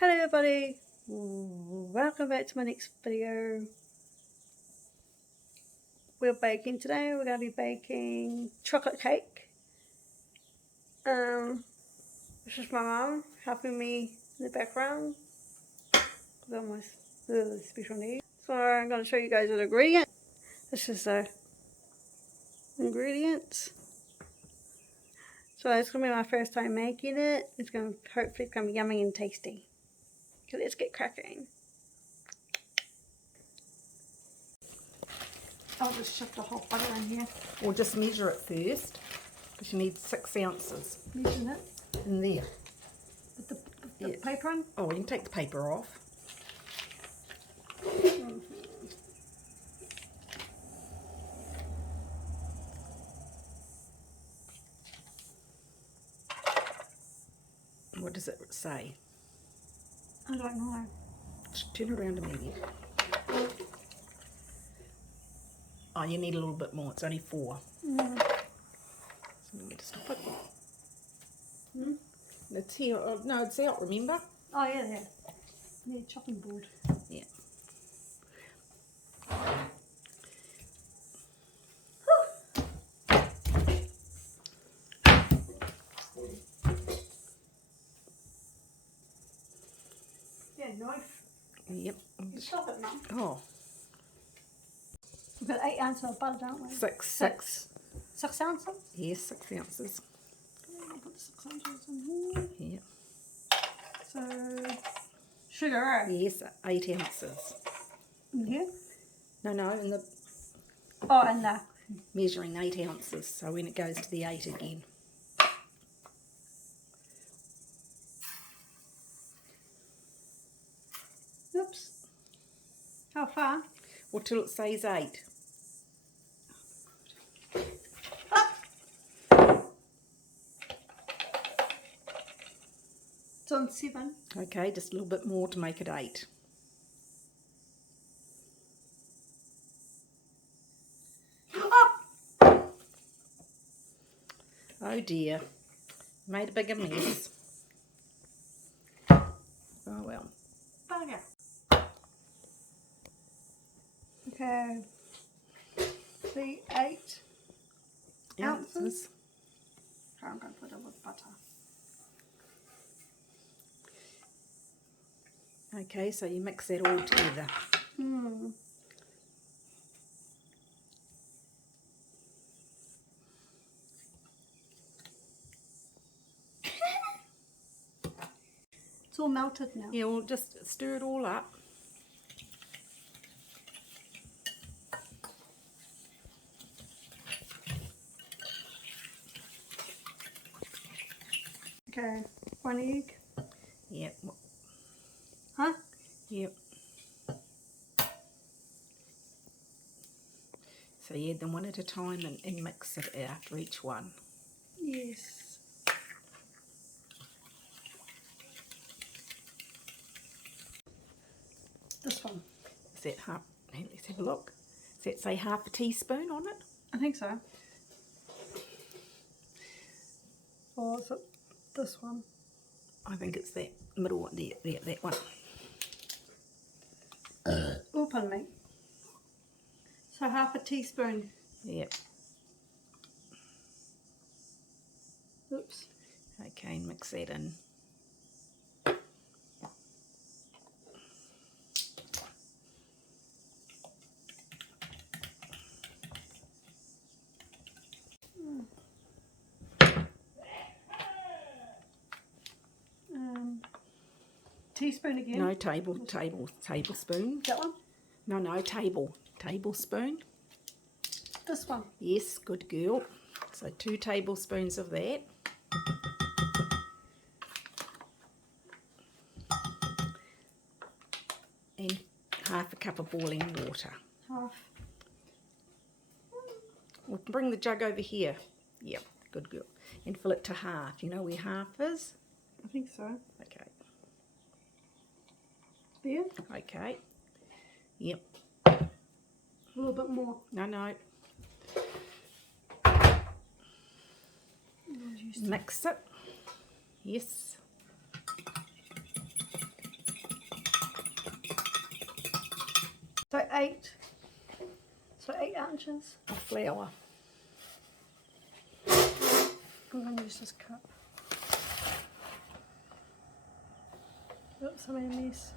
Hello everybody, welcome back to my next video. We're baking today. We're going to be baking chocolate cake. This is my mum helping me in the background with all my really special needs. So I'm going to show you guys the ingredients. This is the ingredients. So it's going to be my first time making it. Hopefully it's going to be yummy and tasty. Okay, let's get cracking. I'll just shift the whole butter in here. Or just measure it first, because you need 6 ounces. Measure it. In there. With the paper on? Oh, you can take the paper off. What does it say? I don't know. Just turn it around to me. Oh, you need a little bit more. It's only 4. So let me just stop it. It's here. Oh, no, it's out, remember? Oh, yeah. Yeah, chopping board. Yeah. Yeah, knife. Yep. You stop it now. Oh. We've got 8 ounces of butter, don't we? 6. 6 ounces? Yes, 6 ounces. I'll put the 6 ounces in here. Yep. So, sugar, eh? Yes, 8 ounces. In here? No, in the Oh, and that. measuring 8 ounces, so when it goes to the 8 again. Oops. How far? Or till it says 8. It's on 7. Okay, just a little bit more to make it 8. Oh dear, made a bigger mess. Oh well. Bugger. Okay. The 8 ounces. I'm going to put it with butter. Okay, so you mix that all together. It's all melted now. Yeah, we'll just stir it all up. Okay, 1 egg. Yep. Huh? Yep. So you add them one at a time and mix it after each one. Yes. This one. Is that half? Let's have a look. Does that say half a teaspoon on it? I think so. Or is it this one? I think it's that middle one there, that one. Open me. So half a teaspoon. Yep. Oops. Okay, and mix that in. Teaspoon again? No, tablespoon. That one? No, tablespoon. This one? Yes, good girl. So 2 tablespoons of that. And half a cup of boiling water. Half. We'll bring the jug over here. Yep, good girl. And fill it to half. You know where half is? I think so. Okay. There? Okay. Yep. A little bit more. No. Mix it. Yes. So 8. So 8 ounces. of flour. I'm going to use this cup. Oops, I made a mess.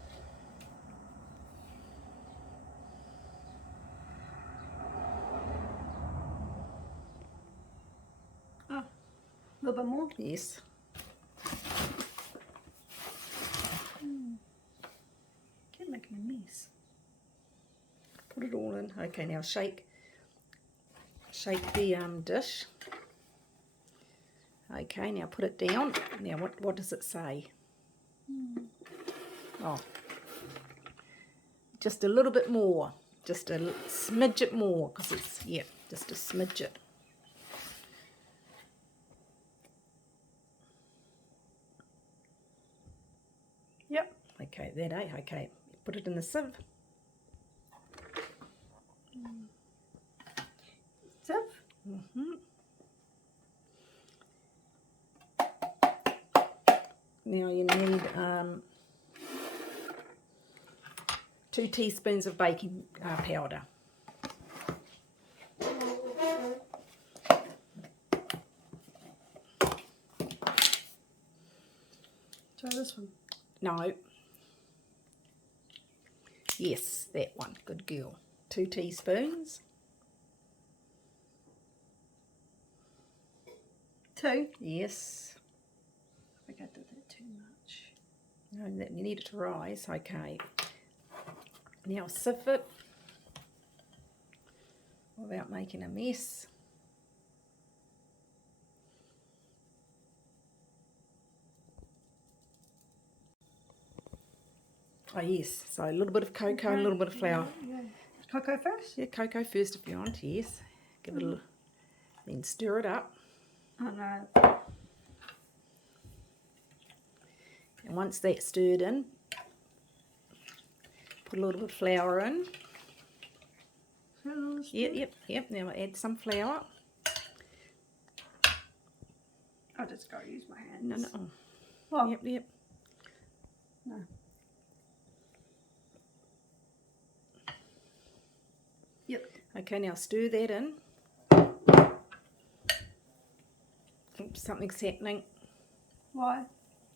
Oh, a little bit more. Yes. Keep making a mess. Put it all in. Okay, now shake the dish. Okay, now put it down. Now what does it say? Oh, just a little bit more. Just a smidget more, because it's, yeah, just a smidget. Yep. Okay, that, eh? Okay, put it in the sieve. Sieve? Now you need 2 teaspoons of baking powder. Try this one. No. Yes, that one. Good girl. 2 teaspoons. 2. Yes. I think I did that too much. No, you need it to rise. Okay. Now sieve it without making a mess. Oh yes, so a little bit of cocoa, a little bit of flour. Yeah. Cocoa first? Yeah, cocoa first if you want, yes. Give it a little, then stir it up. Oh no. And once that's stirred in, put a little bit of flour in. Yep. Now add some flour. I just gotta use my hands. No. What? Yep. No. Yep. Okay, now stir that in. Oops, something's happening. Why?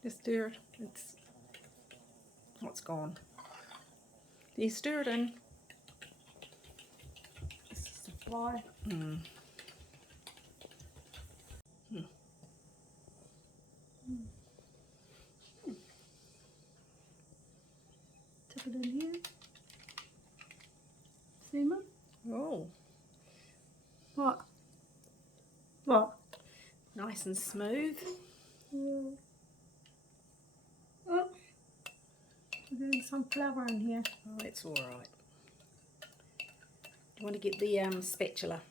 Just stir it. It's gone. You stir it in. This is a fly. Tip it in here. Steamer. Oh, What? What? nice and smooth. Oh. We're doing some flour in here. Oh, that's all right. You want to get the spatula.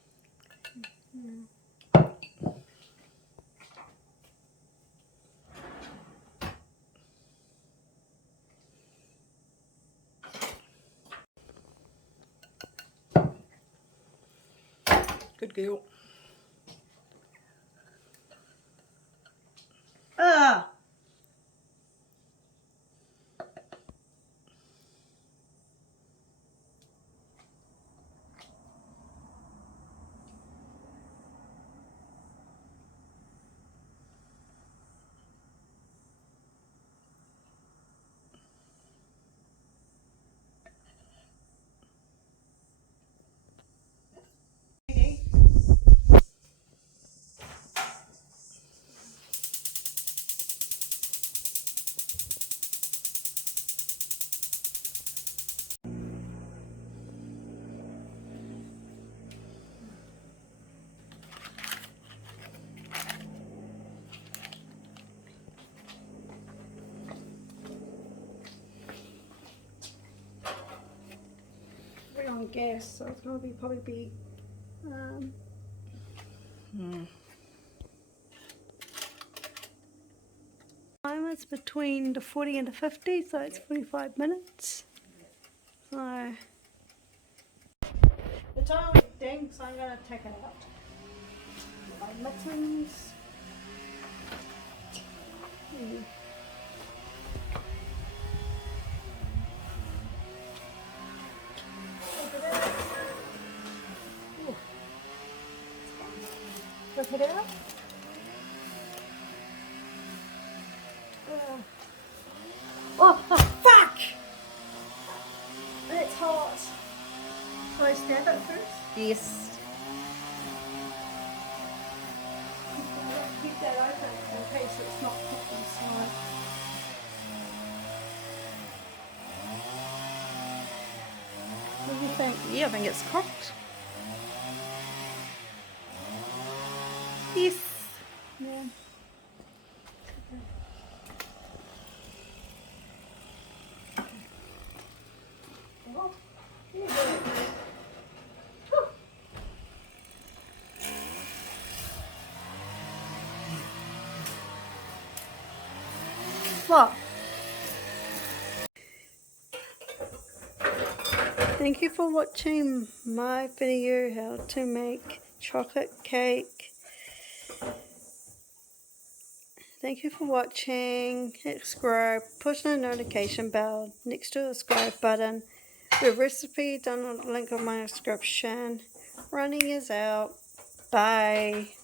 Good girl. Ah! We're on gas, so it's going to probably be time is between the 40 and the 50, so it's 45 minutes. So the time is ding, so I'm going to take it out. My mittens. flip it out. Oh, fuck! It's hot. Shall I stab it first? Yes. Keep that open in case it's not cooked inside. What do you think? Yeah, I think it's cooked. Yes. Yeah. Well, you do it. What? Thank you for watching my video how to make chocolate cake. Thank you for watching. Hit subscribe, push the notification bell next to the subscribe button. The recipe down on the link of my description. Running is out. Bye.